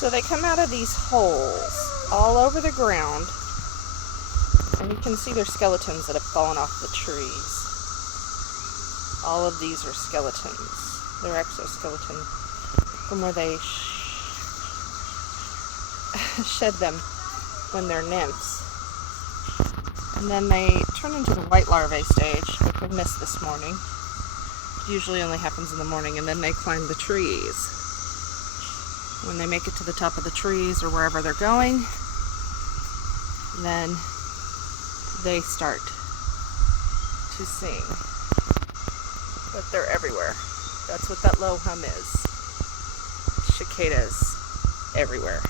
So they come out of these holes all over the ground, and you can see their skeletons that have fallen off the trees. All of these are skeletons. They're exoskeleton from where they shed them when they're nymphs. And then they turn into the white larvae stage, which we missed this morning. It usually only happens in the morning, and then they climb the trees. When they make it to the top of the trees or wherever they're going, then they start to sing. But they're everywhere. That's what that low hum is. Cicadas everywhere.